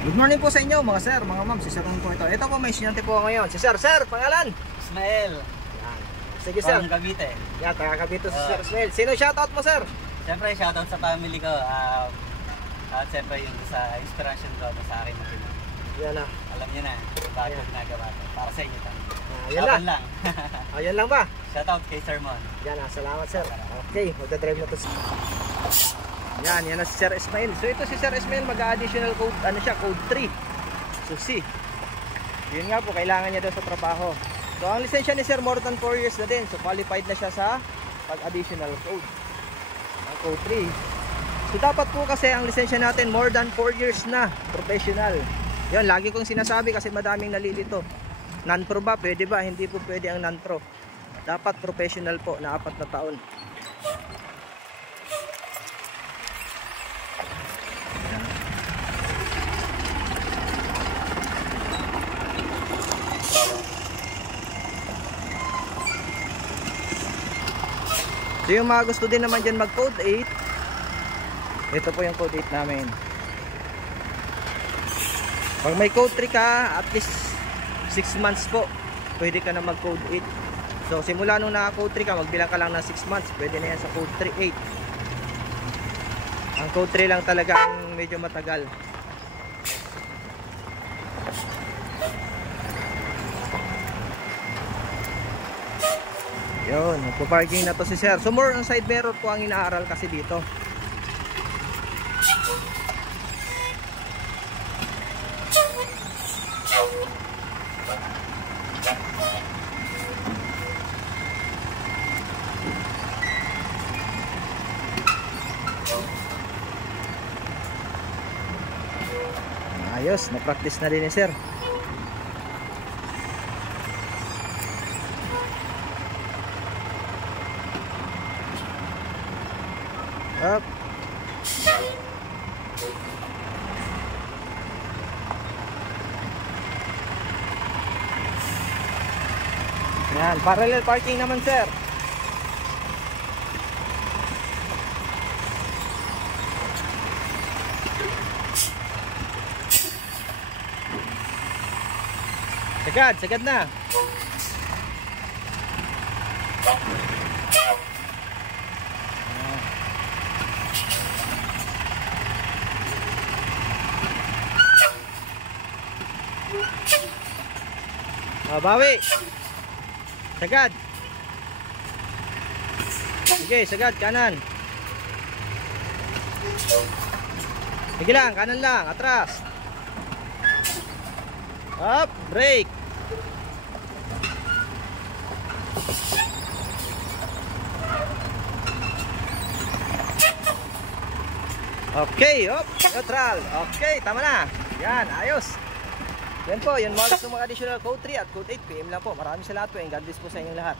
Good morning po sa inyo mga sir, mga ma'am. Si Sir po ito. Ito po may estudyante po ngayon. Si Sir, pangalan? Ismael. Yan. Sige sir. From Cavite. Yan, taga Cavite si Sir Ismael. Sino shoutout mo sir? Siyempre, shoutout sa family ko. At siyempre yung sa inspiration ko sa akin. Yan na. Alam niyo na, bago ginagawa ko. Para sa inyo to. Yan lang. Ayan lang ba? Shoutout kay Sir Mon. Yan na, salamat sir. Okay, magdadrive na to. Yan na si Sir Ismael. So ito si Sir Ismael, mag-additional code, ano siya, code 3. So C. Yun nga po, kailangan niya daw sa trabaho. So ang lisensya ni Sir more than 4 years na din. So qualified na siya sa pag-additional code. Ang code 3. So dapat po kasi ang lisensya natin more than 4 years na, professional. Yun, lagi kong sinasabi kasi madaming nalilito. Non-pro ba? Pwede ba? Hindi po pwede ang non-pro. Dapat professional po na 4 na taon. So yung mga gusto din naman dyan mag code 8, ito po yung code 8 namin. Pag may code 3 ka, at least 6 months po pwede ka na mag code 8. So simula nung naka code 3 ka, magbilang ka lang ng 6 months, pwede na yan sa code 3, 8. Ang code 3 lang talaga ang medyo matagal. Yun, magpa-parking na to si Sir. So more on side mirror po ang inaaral kasi dito. Ayos, na-practice na din ni Sir. Up. Yan, parallel parking naman sir. Sagad na. Bawi. Sagad. Sige, sagad kanan. Sige lang, kanan lang, atras. Up, brake. Okay, up, neutral. Okay, tama na. Yan, ayos. Yan po, yun mga gusto mga additional code 3 at code 8 PM lang po. Maraming salamat po and God bless po sa inyong lahat.